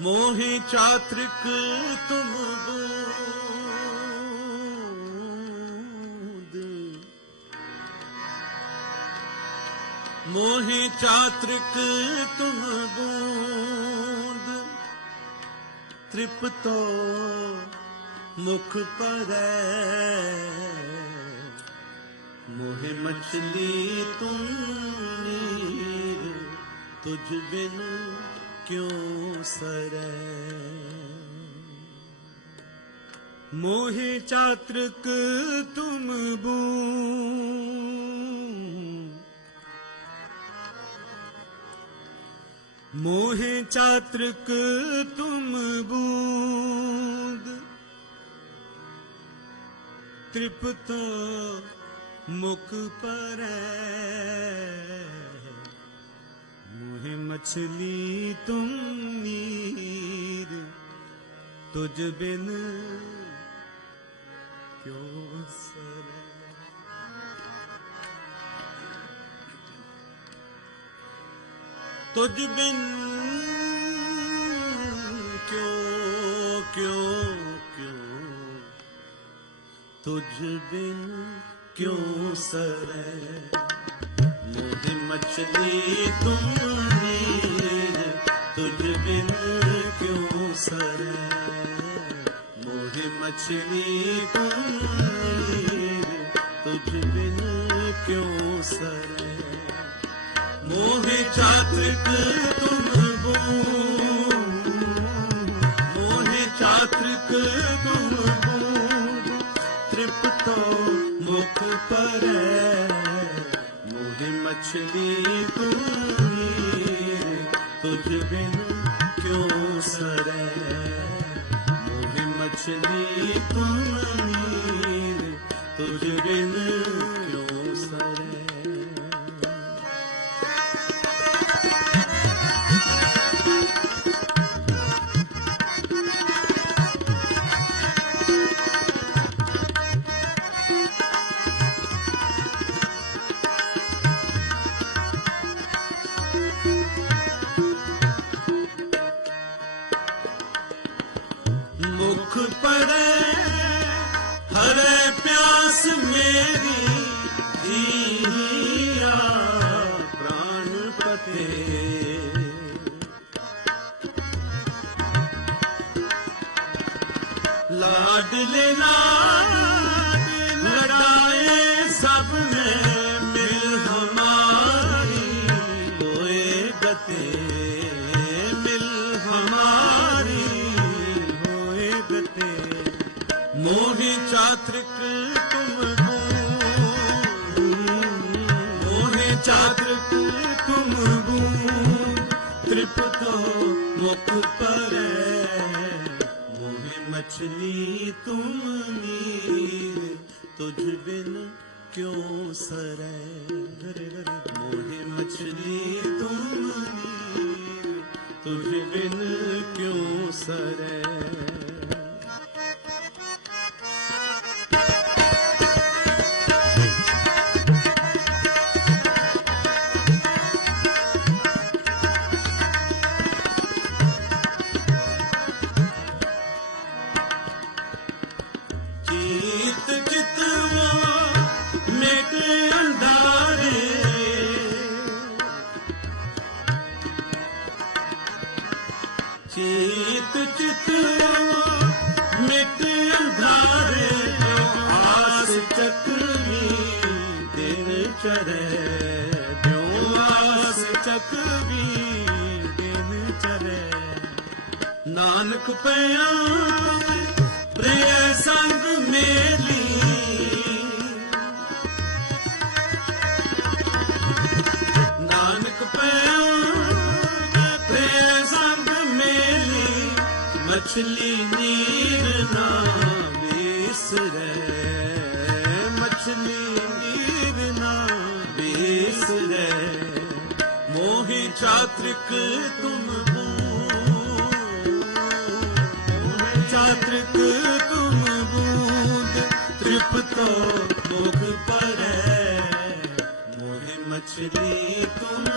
ਮੋਹਿ ਚਾਤ੍ਰਿਕ ਤੁਮ ਬੂਦ ਮੋਹਿ ਚਾਤ੍ਰਿਕ ਤੁਮ ਬੂਦ ਤ੍ਰਿਪਤੋ ਮੁਖ ਪਰੈ। ਮੋਹਿ ਮਛਲੀ ਤੁਮ ਨੀਰ ਤੁਝ ਬਿਨ ਕਿਉ ਸਰੈ ਮੋਹਿ ਚਾਤ੍ਰਿਕ ਤੁਮ ਬੂ ਮੋਹਿ ਚਾਤ੍ਰਿਕ ਤੁਮ ਬੂਦ ਤ੍ਰਿਪਤੋ ਮੁਖ ਪਰੈ ਮੋਹਿ ਮਛਲੀ ਤੁਮ ਨੀਰ ਤੁਝ ਬਿਨ ਕਿਉ ਸਰੈ ਤੁਝ ਬਿਨ ਕਿਉ ਕਿਉ ਕਿਉ ਤੁਝ ਬਿਨ ਕਿਉ ਸਰੈ ਮੋਹਿ ਮਛਲੀ ਤੁਮ ਨੀਰ ਤੁਝ ਬਿਨ ਕਿਉ ਸਰੈ ਮੋਹਿ ਮਛਲੀ ਤੁਮ ਨੀਰ ਤੁਝ ਬਿਨ ਕਿਉ ਸਰੈ ਮੋਹਿ ਚਾਤ੍ਰਿਕ ਤੁਮ ਬੂ ਮੋਹਿ ਚਾਤ੍ਰਿਕ ਤੁਮ ਬੂ ਤ੍ਰਿਪਤੋ ਮੁਖ ਪਰੈ ਮੋਹਿ ਮਛਲੀ ਤੁਮ ਤੁਝ ਬਿਨ ਕਿਉ ਸਰੈ ਮੁਖ ਪੜੈ ਹਰੇ ਪਿਆਸ ਮੇਰੀ ਜੀਆ ਪ੍ਰਾਨ ਪਤੇ। ਲਾਡਲੇ ਲਾਡ, ਲੜਾਏ ਸਭ ਨੇ ਮਿਲ ਹਮਾਰੀ ਹੋਏ ਗਤੇ। ਮੋਹਿ ਚਾਤ੍ਰਿਕ ਤੁਮ ਗੂ ਮੋਹਿ ਚਾਤ੍ਰਿਕ ਤੁਮ ਗੂ ਤ੍ਰਿਪਤੋ ਮੁਖ ਪਰੈ। ਮੋਹਿ ਮਛਲੀ ਤੁਮ ਨੀਰ ਤੁਝ ਬਿਨ ਕਿਉ ਸਰੈ? ਮੋਹਿ ਮਛਲੀ ਤੁਮ ਨੀਰ ਤੁਝ ਬਿਨ ਕਿਉ ਚੀਤ ਚਿਤਵਾ ਮਿਟ ਅੰਧਾਰੇ, ਆਸ ਚੱਕਰੀ ਦਿਨ ਚਰੇ ਜੋ ਆਸ ਚੱਕਰੀ ਦਿਨ ਚਰੇ ਨਾਨਕ ਪਿਆ ਪ੍ਰਿਯ ਸੰਗ ਮੇਲੀ ਮਛਲੀ ਨੀਰ ਨਾ ਵਿਸਰੈ ਮਛਲੀ ਨੀਰ ਨਾ ਵਿਸਰੈ ਮੋਹਿ ਚਾਤ੍ਰਿਕ ਤੁਮ ਬੂ ਚਾਤ੍ਰਿਕ ਤੁਮ ਬੂਦ ਤ੍ਰਿਪਤੋ ਮੁਖ ਪਰੈ ਮੋਹਿ ਮਛਲੀ ਤੁਮ